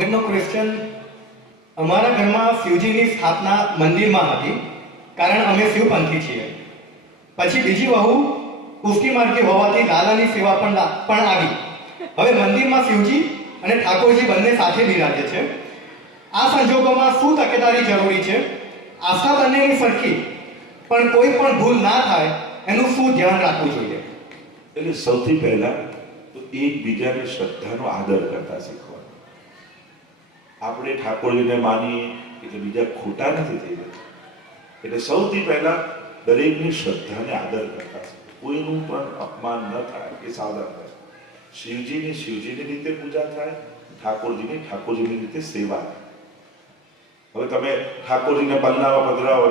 આગળનો ક્વેશ્ચન, અમારા ઘરમાં શિવજીની સ્થાપના મંદિરમાં હતી, કારણ અમે શિવપંથી છીએ. પછી બીજી વહુ પુષ્ટિ માર્ગી હોવાથી લાલાની સેવા પણ આવી. હવે મંદિરમાં શિવજી અને ઠાકોરજી બંને સાથે બિરાજે છે. આ સંજોગોમાં શું તકેદારી જરૂરી છે? આસ્થા બંનેની સરખી, પણ કોઈ પણ ભૂલ ના થાય એનું શું ધ્યાન રાખવું જોઈએ? એટલે સૌથી પહેલા તો એકબીજાની શ્રદ્ધાનો આદર કરતા શીખવાનું. આપણે ઠાકોરજીને માનીએ એટલે બીજા ખોટા નથી થઈ જતા. એટલે સૌથી પહેલા દરેકની શ્રદ્ધાને આદર કરતા શીખવું. કોઈનું પણ અપમાન ન થાય એ સાવધાન થાય. શિવજીની રીતે પૂજા થાય, ઠાકોરજીની રીતે સેવા થાય. હવે તમે ઠાકોરજીને પલ્લામાં પધરાવો,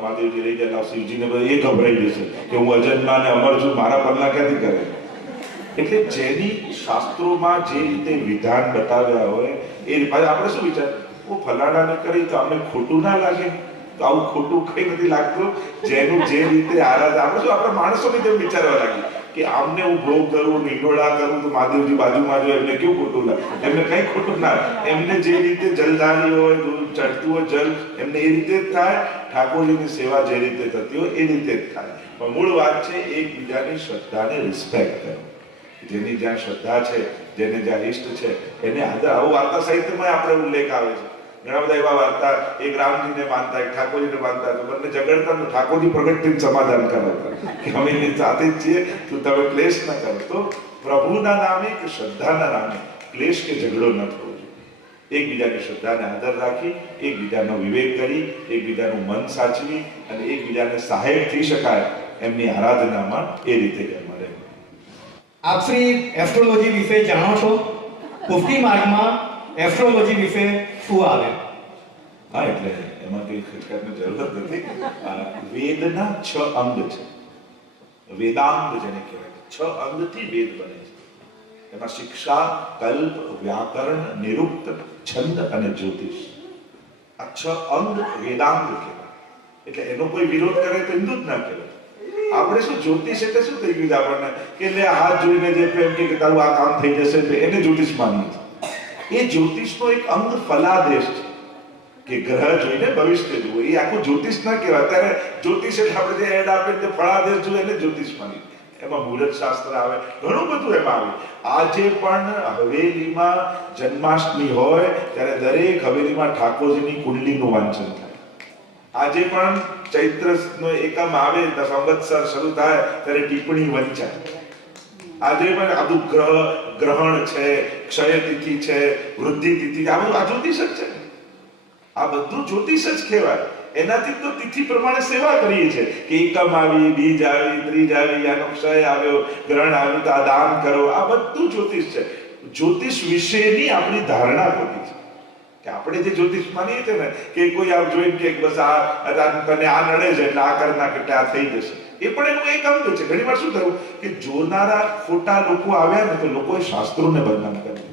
મહાદેવજી રહી ગયા, શિવજીને એ ગભરાઈ જશે કે હું અજન્મા ને અમર છું, મારા પલ્લા ક્યાંથી કરે? એટલે જેની શાસ્ત્રોમાં જે રીતે વિધાન બતાવ્યા હોય એ આપણે શું વિચાર, હું ફલાણાને કરી તો અમને ખોટું ના લાગે, તો આવું ખોટું કઈ નથી લાગતું. જેનું જે રીતે આરાધના, આપણે શું આપણે માણસોની જેમ વિચારવા લાગી કે આમને હું ભોગ કરું, નિંદોડા કરું તો મહાદેવજી બાજુમાં જો એમને કેવું ખોટું લાગે? એમને કઈ ખોટું ના, એમને જે રીતે જલધારી હોય, ચડતું હોય જલ, એમને એ રીતે જ થાય. ઠાકોરજીની સેવા જે રીતે થતી હોય એ રીતે જ થાય. પણ મૂળ વાત છે એકબીજાની શ્રદ્ધાને રિસ્પેક્ટ કરો. જેની જ્યાં શ્રદ્ધા છે, જેને જ્યાં ઇષ્ટ છે એને આદર. આવું વાર્તા સાહિત્યમાં આપણે ઉલ્લેખ આવે છે. ઘણા બધા એવા વાર્તા, એક રામજીને માનતા, એક ઠાકોરજીને માનતા, તો બંને ઝઘડતા, તો ઠાકોરજી પ્રગટ થઈને સમાધાન કરાવતા કે અમે એની સાથે જ છીએ, તો તમે ક્લેશ ન કરો. તો પ્રભુના નામે કે શ્રદ્ધાના નામે ક્લેશ કે ઝઘડો ન થવો જોઈએ. એકબીજાની શ્રદ્ધાને આદર રાખી, એકબીજાનો વિવેક કરી, એકબીજાનું મન સાચવી અને એકબીજાને સહાયક થઈ શકાય એમની આરાધનામાં એ રીતે મળે. આપ શ્રી એસ્ટ્રોલોજી વિશે જાણો છો? પુષ્ટિ માર્ગમાં એસ્ટ્રોલોજી વિશે શું આવે? હા, એટલે એમાં કઈ ખટકાની જરૂરત નથી. વેદના 6 અંગ છે. વેદાંગ જેને કહેવાય, 6 અંગથી વેદ બને છે. એમાં શિક્ષા, કલ્પ, વ્યાકરણ, નિરુક્ત, છંદ અને જ્યોતિષ. આ 6 અંગ વેદાંગ કહેવાય. એટલે એનો કોઈ વિરોધ કરે તો હિન્દુ જ ના કહેવાય. આપણે શું જ્યોતિષ એટલે શું થઈ ગયું આપણને કે લે હાથ જોઈને જે પ્રેમ કે તારું આ કામ થઈ જશે તો એને જ્યોતિષ માનીએ છીએ. એ જ્યોતિષનો એક અંગ ફલાદેશ છે કે ગ્રહ જોઈને ભવિષ્ય જોવું. એ આખું જ્યોતિષ ના કહેવાય. અત્યારે જ્યોતિષ એટલે આપણે જે એડ આપે તે ફળાદેશ જોઈએ એને જ્યોતિષ માની. એમાં મુહૂર્ત શાસ્ત્ર આવે, ઘણું બધું એમાં આવે. આજે પણ હવેલીમાં જન્માષ્ટમી હોય ત્યારે દરેક હવેલીમાં ઠાકોરજીની કુંડલીનું વાંચન થાય. આજે પણ ચૈત્રનો એકમ આવે, સંવત્સર શરૂ થાય ત્યારે ટિપ્પણી વંચાય. આજે પણ આ બધું ગ્રહણ છે, ક્ષય તિથિ છે, વૃદ્ધિ તિથિ, આ બધું આ જ્યોતિષ જ છે. આ બધું જ્યોતિષ જ કહેવાય. એનાથી તો તિથિ પ્રમાણે સેવા કરીએ છીએ કે એકમ આવી, બીજ આવી, ત્રીજ આવી, આનો ક્ષય આવ્યો, ગ્રહણ આવ્યું તો આ દાન કરો. આ બધું જ્યોતિષ છે. જ્યોતિષ વિશેની આપણી ધારણા ખોટી છે કે આપણે જે જ્યોતિષ માનીએ છીએ ને કે કોઈ આમ જોઈને કે બસ આ તને આ નડે છે એટલે આ કરના એટલે આ થઈ જશે, એ પણ એનું એક અંગ છે. ઘણી વાર શું થયું કે જોનારા ખોટા લોકો આવ્યા ને તો લોકોએ શાસ્ત્રોને બદનામ કર્યું.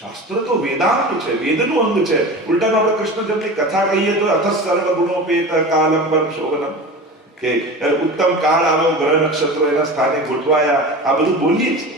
શાસ્ત્ર તો વેદાંત છે, વેદનું અંગ છે. ઉલટાનો આપણે કૃષ્ણ જન્મની કથા કહીએ તો અથ સર્વ ગુણોપેત કાલંબન શોભનમ, કે ઉત્તમ કાળ આવ્યો, ગ્રહ નક્ષત્રો એના સ્થાને ગોઠવાયા, આ બધું બોલીએ છીએ.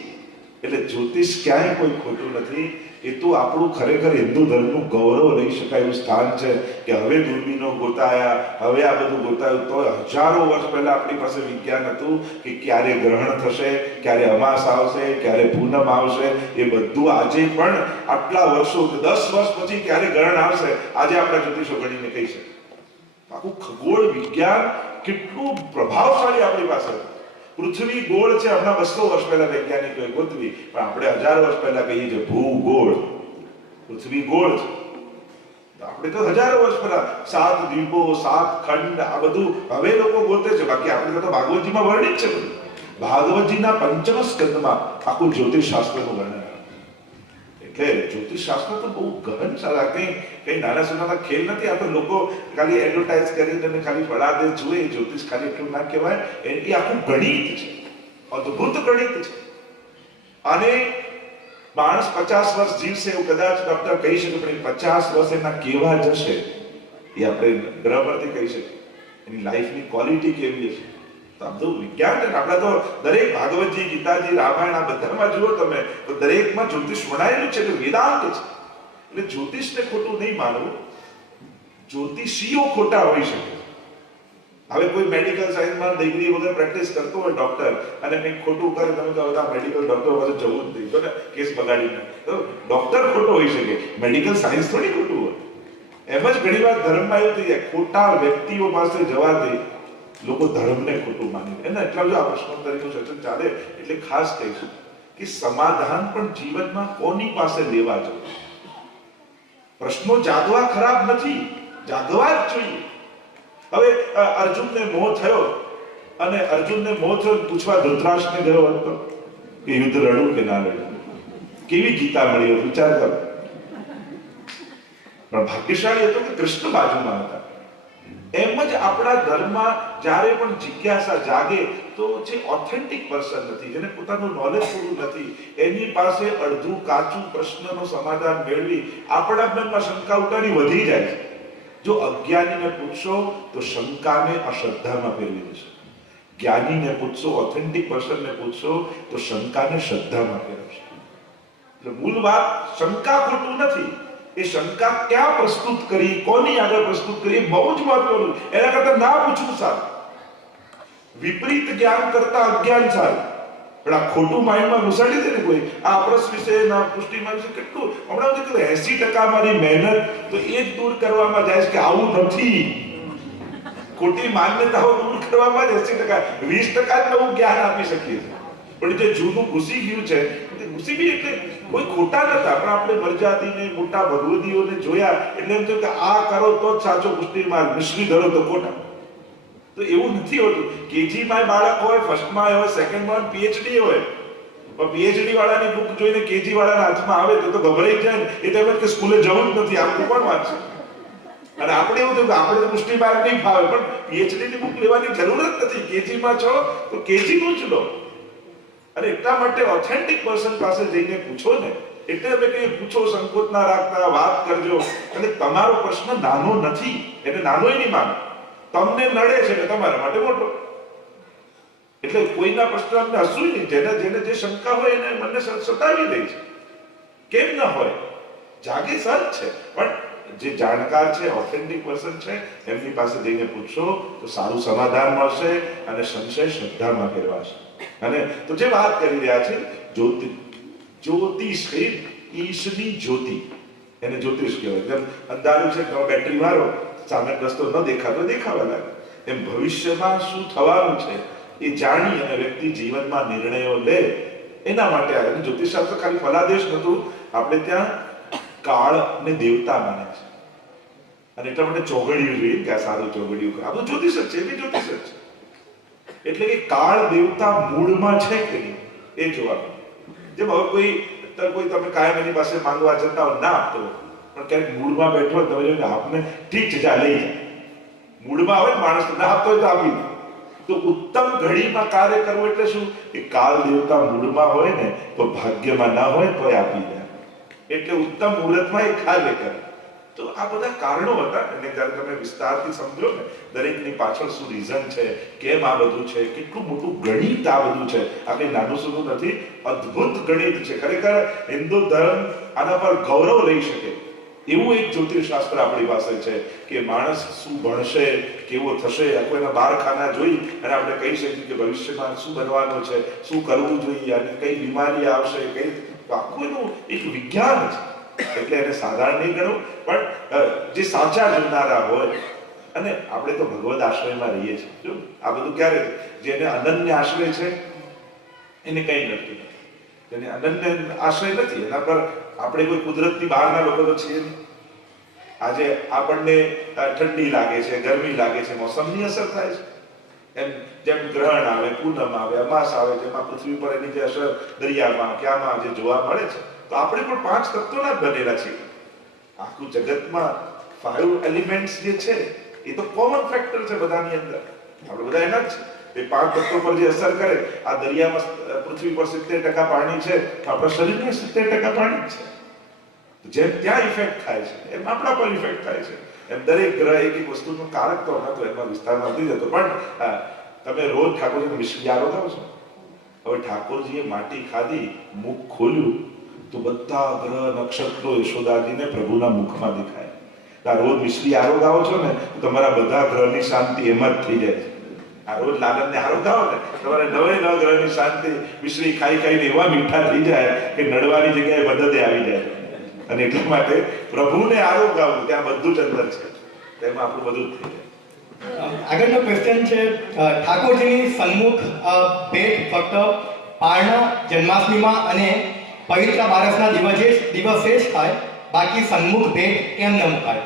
એટલે જ્યોતિષ ક્યાંય કોઈ ખોટું નથી. એ તો આપણું ખરેખર હિન્દુ ધર્મનું ગૌરવ રહી શકાય એવું સ્થાન છે કે હવે દૂરબીનો ગોતાયા, હવે આ બધું ગોતાયું. તો હજારો વર્ષ પહેલા આપણી પાસે વિજ્ઞાન હતું કે ક્યારે ગ્રહણ થશે, ક્યારે અમાસ આવશે, ક્યારે પૂનમ આવશે. એ બધું આજે પણ આટલા વર્ષો, 10 વર્ષ પછી ક્યારે ગ્રહણ આવશે, આજે આપણા જ્યોતિષો ગણીને કહી શકે. આખું ખગોળ વિજ્ઞાન કેટલું પ્રભાવશાળી આપણી પાસે. પૃથ્વી ગોળ છે, હમણાં 200 વર્ષ પહેલા વૈજ્ઞાનિકોએ ગોતવી, પણ આપણે 1000 વર્ષ પહેલા કહીએ છીએ ભૂગોળ. પૃથ્વી ગોળ છે. આપણે તો હજારો વર્ષ પહેલા 7 દ્વીપો, 7 ખંડ, આ બધું હવે લોકો ગોતે છે. બાકી આપણે તો ભાગવતજીમાં વર્ણિત છે બધું. ભાગવતજીના 5મ સ્કંદમાં આખું જ્યોતિષ શાસ્ત્રનું વર્ણન. એટલે જ્યોતિષ શાસ્ત્ર તો બહુ ગહન સારા, કઈ નાના સુનાના ખેલ નથી. આ તો લોકો ખાલી એડવર્ટાઇઝ કરીને ખાલી ફળાદેશ જુએ. જ્યોતિષ ખાલી એટલું ના કહેવાય, એ આખું ગણિત છે, અદ્ભુત ગણિત છે. અને માણસ 50 વર્ષ જીવશે એવું કદાચ ડોક્ટર કહી શકે, પણ 50 વર્ષ એના કેવા જશે એ આપણે ગ્રહ પરથી કહી શકીએ. એની લાઈફની ક્વોલિટી કેવી હશે. તો આ બધું વિજ્ઞાન છે. આપણે તો દરેક ભાગવતજી, ગીતાજી, રામાયણ આ બધામાં જુઓ તમે તો દરેકમાં જ્યોતિષ વણાયેલું છે, વેદાંત છે. એટલે જ્યોતિષને ખોટું નહીં માનવું, જ્યોતિષીઓ ખોટા હોઈ શકે. હવે કોઈ મેડિકલ સાયન્સમાં ડિગ્રી વગર પ્રેક્ટિસ કરતો હોય ડોક્ટર અને કંઈક ખોટું કરે, તમે કહો આ મેડિકલ ડોક્ટર પાસે જવું જ નહીં, તો ને કેસ બગાડીને, તો ડોક્ટર ખોટો હોઈ શકે, મેડિકલ સાયન્સ થોડી ખોટું હોય. એમ જ ઘણી વાર ધર્મમાં એવું થઈ જાય, ખોટા વ્યક્તિઓ પાસે જવાથી લોકો ધર્મને ખોટું માની. એને એટલા બધા આ પ્રશ્નોત્તરીનું સેશન ચાલે એટલે ખાસ કહીશું કે સમાધાન પણ જીવનમાં કોની પાસે લેવા જોઈએ. પ્રશ્નો જાગવા ખરાબ નથી, જાગવા જ જોઈએ. હવે અર્જુનને મોહ થયો અને અર્જુનને મોહ થયો પૂછવા ધૃતરાષ્ટ્રને ગયો હતો કે યુદ્ધ લડું કે ના લડું, કેવી ગીતા મળી, વિચાર કરો. પણ ભાગ્યશાળી હતો કે કૃષ્ણ બાજુમાં હતા. એમ જ આપણા ધર્મમાં જ્યારે પણ જિજ્ઞાસા જાગે તો જે ઓથેન્ટિક પર્સન નથી, જેને પોતાનું નોલેજ પૂરું નથી, એની પાસે અડધું કાચું પ્રશ્નનો સમાધાન મેળવી આપણા મનમાં શંકા ઉઠાવી વધી જાય છે. જો અજ્ઞાનીને પૂછશો તો શંકાને અશ્રદ્ધામાં ફેરવી દેશે, જ્ઞાનીને પૂછશો, ઓથેન્ટિક પર્સનને પૂછશો તો શંકાને શ્રદ્ધામાં ફેરવશે. એટલે મૂળ વાત શંકા ખોટું નથી, એ શંકા ક્યાં પ્રસ્તુત કરી, કોની આગળ પ્રસ્તુત કરી, એ બહુ જ મહત્વનું. એના કરતા ના પૂછવું સારું. વિપરીત જ્ઞાન કરતા અજ્ઞાન સારું. પણ આ ખોટું માઇન્ડમાં ઘુસાડી દે ને કોઈ, આ અપરસ વિશે ના પુષ્ટિમાં વિશે કેટલું હમણાં કીધું 80% મારી મહેનત તો એ જ દૂર કરવામાં જાય છે કે આવું નથી. ખોટી માન્યતાઓ દૂર કરવામાં જ 80%, 20% જ નવું જ્ઞાન આપી શકીએ. પણ જે જૂનું ઘૂસી ગયું છે, તે ઘૂસી બી એટલે કોઈ ખોટા નતા, પણ આપણે મરજાદીને મોટા ભગવદીઓને જોયા એટલે એમ થયું કે આ કરો તો જ સાચો પુષ્ટિ માર્ગ, મિશ્રી ધરો તો ખોટા. તો એવું નથી હોતું. કેજીમાં બાળક હોય, ફર્સ્ટમાં હોય, સેકન્ડમાં પીએચડી હોય, પણ પીએચડી વાળાની બુક જોઈને કેજી વાળાના હાથમાં આવે તો ગભરાઈ જાય ને, એ તો કે સ્કૂલે જવું જ નથી, આપણે કોણ વાંચશે. અને આપણે એવું થયું કે આપણે તો પુષ્ટિ માર્ગ નહીં ફાવે, પણ પીએચડી ની બુક લેવાની જરૂર જ નથી. કેજીમાં છો તો કેજી નું જ લો. અને એટલા માટે ઓથેન્ટિક પર્સન પાસે જઈને પૂછો ને, એટલે અમે કહીએ પૂછો, સંકોચ ના રાખતા, વાત કરજો. અને તમારો પ્રશ્ન નાનો નથી, એટલે નાનોય નહીં માનો. તમને નડે છે ને તમારા માટે મોટો. એટલે કોઈના પ્રશ્ન અમને હસવું નહીં. જેને જે શંકા હોય એને મને સતાવી દે છે. કેમ ન હોય? જાગે સચ છે. પણ જે જાણકાર છે, ઓથેન્ટિક પર્સન છે, એમની પાસે જઈને પૂછશો તો સારું સમાધાન મળશે અને સંશય શ્રદ્ધામાં ફેરવાશે. અને તો જે વાત કરી રહ્યા છે જ્યોતિષ, ઈશની જ્યોતિ, એને જ્યોતિષ કહેવાય. જેમ અંધારું છે તો બેટરી મારો, સામે રસ્તો ન દેખાતો દેખાવા લાગે. એમ ભવિષ્યમાં શું થવાનું છે એ જાણી અને વ્યક્તિ જીવનમાં નિર્ણયો લે, એના માટે આવે. જ્યોતિષશાસ્ત્ર ખાલી ફલાદેશ નતું, આપણે ત્યાં કાળ ને દેવતા માને છે. અને એટલા માટે ચોઘડિયું જોઈએ કે આ સારું ચોઘડિયું, આ બધું જ્યોતિષ જ છે, એ બી જ્યોતિષ જ છે. એટલે કે કાળ દેવતા મૂળમાં છે કે નહીં એ જોવાનું. જેમ હવે કોઈ તમે કાયમ એની પાસે માંગવા જતા હો, ના આપતો, પણ ક્યાંક મૂળમાં બેઠો તમે જોઈને આપને ઠીક છે જા લઈ જાય. મૂળમાં આવે માણસ ના આપતો હોય તો આપી દે. તો ઉત્તમ ઘડીમાં કાર્ય કરવું એટલે શું? એ કાળ દેવતા મૂળમાં હોય ને તો ભાગ્યમાં ના હોય તો આપી દે. એટલે ઉત્તમ મુહૂર્તમાં એ કાર્ય કરે. તો આ બધા કારણો હતા. અને જ્યારે તમે વિસ્તારથી સમજો ને દરેકની પાછળ શું રીઝન છે, કેમ આ બધું છે, કેટલું મોટું ગણિત આ બધું છે. આ કંઈ નાનું સૂનું નથી, અદ્ભુત ગણિત છે. ખરેખર હિન્દુ ધર્મ આના પર ગૌરવ લઈ શકે એવું એક જ્યોતિષશાસ્ત્ર આપણી પાસે છે કે માણસ શું ભણશે, કેવો થશે, કોઈના બારખાના જોઈ અને આપણે કહી શકીએ કે ભવિષ્યમાં શું બનવાનું છે, શું કરવું જોઈએ, અને કઈ બીમારી આવશે, કઈ આખું એનું એક વિજ્ઞાન છે. એટલે એને સાધારણ નહીં ગણવું. પણ જે સાચા જોનારા હોય, અને આપણે તો ભગવદ આશ્રયમાં રહીએ છીએ. જો આ બધું ક્યારે, જેને અનન્ય આશ્રય છે એને કઈ નડતું નથી. જેને અનન્ય આશ્રય નથી એના પર આપણે કોઈ કુદરતની બહારના લોકો તો છીએ નહીં. આજે આપણને ઠંડી લાગે છે, ગરમી લાગે છે, મોસમની અસર થાય છે. એમ જેમ ગ્રહણ આવે, પૂનમ આવે, અમાસ આવે, જેમાં પૃથ્વી પર એની જે અસર દરિયામાં કે આમાં જે જોવા મળે છે, તો આપણે પણ 5 તત્વોના જ બનેલા છીએ. આખું જગતમાં 5 એલિમેન્ટ્સ જે છે એ તો કોમન ફેક્ટર છે બધાની અંદર. આપણે બધા એના જ છે. એ 5 તત્વો પર જે અસર કરે, આ દરિયામાં પૃથ્વી પર 70% પાણી છે, આપણા શરીરમાં 70% પાણી છે. જેમ ત્યાં ઇફેક્ટ થાય છે એમ આપણા પર ઇફેક્ટ થાય છે. એમ દરેક ગ્રહ એક વસ્તુનું કારક તો નતો, એમાં વિસ્તારમાં નથી જતો. પણ તમે રોજ ઠાકોરજીને મિશ્રી આરોગાવો છો. હવે ઠાકોરજીએ માટી ખાધી, મુખ ખોલ્યું તો બધા ગ્રહ નક્ષત્રો યશોદાજીને પ્રભુના મુખમાં દેખાય. આ રોજ મિશ્રી આરો ગાઓ છો ને તો તમારા બધા ગ્રહની શાંતિ એમ જ થઈ જાય છે. આ રોજ લાલનને આરો ગાઓ ને તમારે 9 ગ્રહની શાંતિ મિશ્રી ખાઈ ખાઈને એવા મીઠા થઈ જાય કે નડવાની જગ્યાએ મદદે આવી જાય. અને એટલા માટે પ્રભુને આરો ગાવું ત્યાં બધું જ અંદર છે, તેમાં આપણું બધું જ થઈ જાય. આગળનો ક્વેશ્ચન છે, ઠાકોરજીની સન્મુખ ભેટ ફક્ત પારણા જન્માષ્ટમીમાં અને પવિત્ર બારસના દિવસે જ થાય, બાકી સન્મુખ ભેટ કેમ ન મુકાય?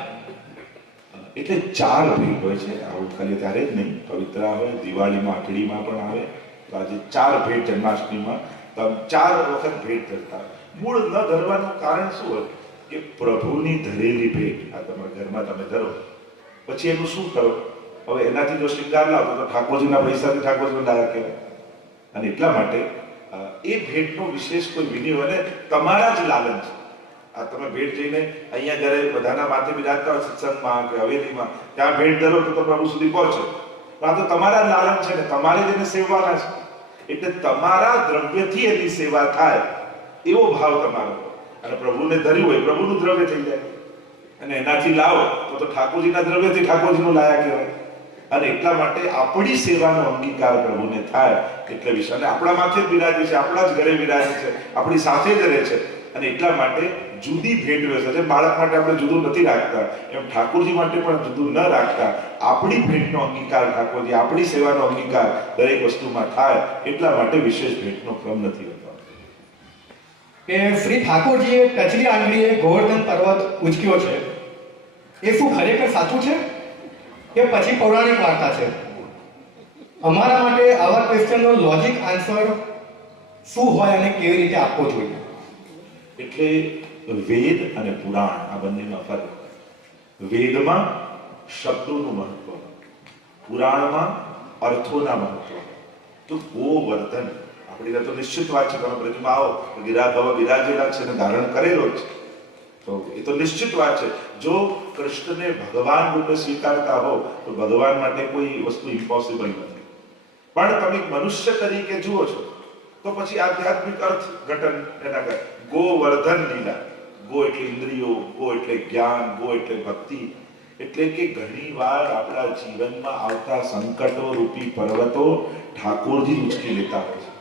એટલે 4 ભેટ હોય છે. આવું ખાલી ત્યારે જ નહીં, પવિત્ર હોય, દિવાળીમાં આઠડીમાં પણ આવે. તો આજે 4 ભેટ જન્માષ્ટમીમાં તમે 4 વખત ભેટ ધરતા. મૂળ ન ધરવાનું કારણ શું હોય કે પ્રભુની ધરેલી ભેટ આ તમારા ઘરમાં તમે ધરો, પછી એનું શું કરો? હવે એનાથી જો શૃંગાર લાવો તો ઠાકોરજીના પૈસાથી ઠાકોરજીનો ડાયર કહેવાય. અને એટલા માટે એ ભેટનો વિશેષ કોઈ વિનિયોગ અને તમારા જ લાલન છે. આ તમે ભેટ જઈને અહીંયા ઘરે બધાના માથે બિરાજતા હોય સત્સંગમાં કે હવેલીમાં, ત્યાં ભેટ ધરો તો પ્રભુ સુધી પહોંચે. પણ આ તો તમારા જ લાલન છે ને, તમારે જ એને સેવવાના છે. એટલે તમારા દ્રવ્યથી એની સેવા થાય એવો ભાવ તમારો. અને પ્રભુને ધર્યું હોય પ્રભુનું દ્રવ્ય થઈ જાય. અને એનાથી લાવો તો ઠાકોરજીના દ્રવ્યથી ઠાકોરજીનું લાયા કહેવાય. અને એટલા માટે આપણી સેવાનો અંગીકાર પ્રભુને થાય એટલે વિશે. અને આપણા માથે જ બિરાજે છે, આપણા જ ઘરે બિરાજે છે, આપણી સાથે જ રહે છે. અને એટલા માટે જુદી ભેટ વ્યવસ્થા છે. બાળક માટે આપણે જુદું નથી રાખતા, એમ ઠાકોરજી માટે પણ જુદું ન રાખતા આપણી ભેટનો અંગીકાર ઠાકોરજી, આપણી સેવાનો અંગીકાર દરેક વસ્તુમાં થાય એટલા માટે વિશેષ ભેટનો ક્રમ નથી હોતો. કે શ્રી ઠાકોરજીએ ટચલી આંગળીએ ગોવર્ધન પર્વત ઉંચક્યો છે, એ શું ખરેખર સાચું છે કે પછી પૌરાણિક વાર્તા છે? અમારા માટે આવા ક્વેશ્ચનનો લોજિક આન્સર શું હોય અને કેવી રીતે આપવો જોઈએ? એટલે વેદ અને પુરાણ આ બંનેમાં ફરક. વેદમાં શબ્દોનું મહત્વ, પુરાણમાં અર્થોના મહત્વ. તો ગોવર્ધન આપણી તો નિશ્ચિત વાત છે. તમે બ્રજમાં આવો તો ગિરાધવ બિરાજેલા છે અને ધારણ કરેલો જ છે. તો એ તો નિશ્ચિત વાત છે. જો કૃષ્ણને ભગવાન રૂપે સ્વીકારતા હો તો ભગવાન માટે કોઈ વસ્તુ ઇમ્પોસિબલ નથી. પણ તમે મનુષ્ય તરીકે જુઓ છો તો પછી આધ્યાત્મિક અર્થ ઘટન એના કરે. ગોવર્ધન લીલા, ગો એટલે ઇન્દ્રિયો, ગો એટલે જ્ઞાન, ગો એટલે ભક્તિ. એટલે કે ઘણી વાર આપણા જીવનમાં આવતા સંકટો રૂપી પર્વતો ઠાકોરજી ઉચકી લેતા હોય છે.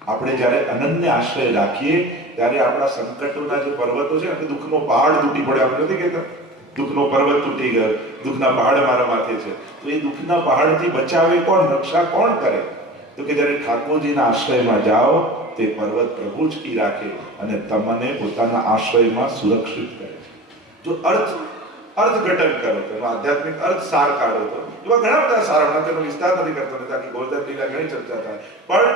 આપણે જ્યારે અનન્ય આશ્રય રાખીએ ત્યારે આપણા સંકટોના જે પર્વતો છે ને, દુઃખનો પહાડ તૂટી પડે, આપણે નથી કહેતા દુઃખનો પર્વત તૂટી ગયો, દુઃખના પહાડ મારા માથે છે. તો એ દુઃખના પહાડથી બચાવે કોણ, રક્ષા કોણ કરે? તો કે જ્યારે ઠાકોરજીના આશ્રયમાં જાઓ તે પર્વત પ્રભુ ઉચકી રાખે અને તમને પોતાના આશ્રયમાં સુરક્ષિત કરે. જો અર્થઘટન કરો, તેનો આધ્યાત્મિક અર્થ સાર કાઢો તો એવા ઘણા બધા સારા, તેનો વિસ્તાર નથી કરતો, નથી ગોવર્ધન લીલા ઘણી ચર્ચા થાય. પણ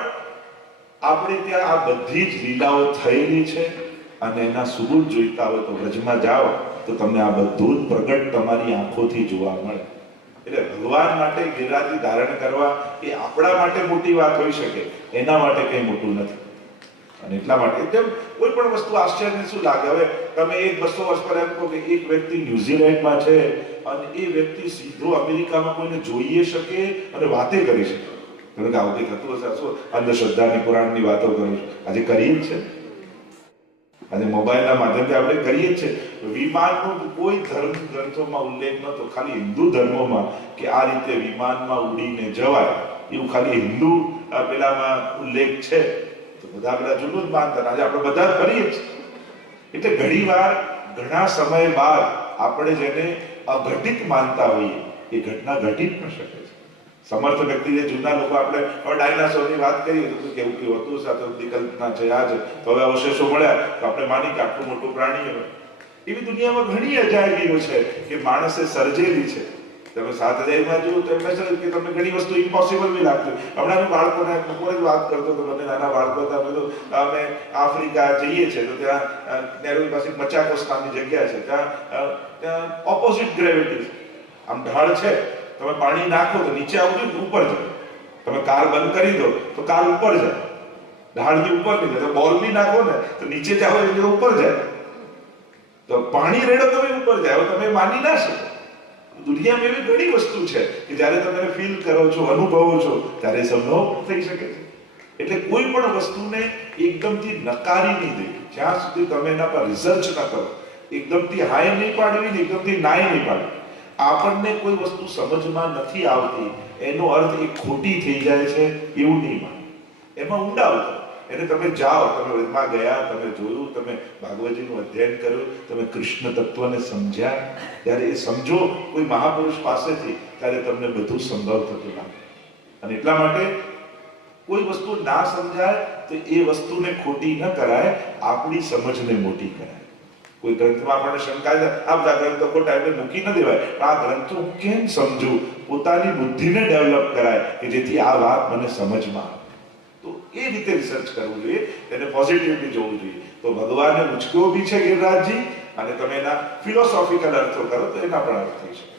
આપણે ત્યાં આ બધી જ લીલાઓ થયેલી છે અને એના સુબુત જોઈતા હોય તો વ્રજમાં જાઓ તો તમને આ બધું જ પ્રગટ તમારી આંખોથી જોવા મળે. એટલે ભગવાન માટે ગિરિરાજની ધારણ કરવા એ આપણા માટે મોટી વાત હોઈ શકે, એના માટે કંઈ મોટું નથી. અને એટલા માટે જેમ કોઈ પણ વસ્તુ આશ્ચર્ય શું લાગે. હવે તમે 100-200 વર્ષ પહેલા એમ કહો કે એક વ્યક્તિ ન્યુઝીલેન્ડમાં છે અને એ વ્યક્તિ સીધો અમેરિકામાં કોઈને જોઈએ શકે અને વાતે કરી શકે. તમે આવું કંઈ થતું હશે? શું અંધશ્રદ્ધાની પુરાણની વાતો કરું છું? આજે કરીએ જ છે. આજે મોબાઈલના માધ્યમથી આપણે કરીએ જ છે. વિમાનનો કોઈ ધર્મ ગ્રંથોમાં ઉલ્લેખ નહોતો, ખાલી હિન્દુ ધર્મોમાં કે આ રીતે વિમાનમાં ઉડીને જવાય એવું ખાલી હિન્દુ પેલામાં ઉલ્લેખ છે. તો બધા પેલા જૂનું જ માનતા, આજે આપણે બધા કરીએ જ. એટલે ઘણી વાર ઘણા સમય બાદ આપણે જેને અઘટિત માનતા હોઈએ એ ઘટના ઘટિત પણ શકે છે. સમર્થ વ્યક્તિ જે જૂના લોકો, આપણે હવે ડાયનાસોરની વાત કરીએ તો કેવું કેવું હતું, સાથે કલ્પના છે આ છે, તો હવે અવશેષો મળ્યા તો આપણે માની કે આટલું મોટું પ્રાણી હોય. એવી દુનિયામાં ઘણી અજાયબીઓ છે કે માણસે સર્જેલી છે. તમે 7000માં જુઓ તો એમને છે કે તમને ઘણી વસ્તુ ઇમ્પોસિબલ બી લાગતી. હમણાં બાળકોને બપોરે જ વાત કરતો હતો, મને નાના બાળકો હતા, અમે તો અમે આફ્રિકા જઈએ છીએ તો ત્યાં નેરોબી પાસે મચાકોસ નામની જગ્યા છે, ત્યાં ઓપોઝિટ ગ્રેવિટી છે. આમ ઢાળ છે, તમે પાણી નાખો તો નીચે આવું જોઈએ, ઉપર જાય. તમે કાર બંધ કરી દો તો કાર ઉપર જાય, ઢાળની ઉપર નહીં જાય. બોલ બી નાખો ને તો નીચે જાઓ એટલે ઉપર જાય. તો પાણી રેડો તમે ઉપર જાય. તમે માની ના શકો. દુનિયામાં એવી ઘણી વસ્તુ છે કે જ્યારે તમે ફીલ કરો છો, અનુભવો છો ત્યારે સંભવ થઈ શકે છે. એટલે કોઈ પણ વસ્તુને એકદમથી નકારી નહીં દેવી. જ્યાં સુધી તમે એના પર રિસર્ચ ન કરો, એકદમથી હાય નહીં પાડવી ને એકદમથી નાય નહીં પાડવી. આપણને કોઈ વસ્તુ સમજમાં નથી આવતી એનો અર્થ એ ખોટી થઈ જાય છે એવું નહીં માનો. એમાં ઊંડા ઉતરો. એને તમે જાઓ, તમે વેદમાં ગયા, તમે જોયું, તમે ભાગવતજીનું અધ્યયન કર્યું, તમે કૃષ્ણ તત્વને સમજ્યા, ત્યારે એ સમજો કોઈ મહાપુરુષ પાસેથી, ત્યારે તમને બધું સંભવ થતું લાગે. અને એટલા માટે કોઈ વસ્તુ ના સમજાય તો એ વસ્તુને ખોટી ન કરાય, આપણી સમજને મોટી કરાય. કોઈ ગ્રંથમાં આપણને શંકા છે, આ બધા ગ્રંથો ખોટા એટલે મૂકી ન દેવાય, પણ આ ગ્રંથો હું કેમ સમજું, પોતાની બુદ્ધિને ડેવલપ કરાય કે જેથી આ વાત મને સમજમાં આવે. તો એ રીતે રિસર્ચ કરવું જોઈએ, તેને પોઝિટિવલી જોવું જોઈએ. તો ભગવાને ઉચક્યો બી છે ગિરિરાજજી, અને તમે એના ફિલોસોફિકલ અર્થો કરો તો એના પણ અર્થ થઈ શકે.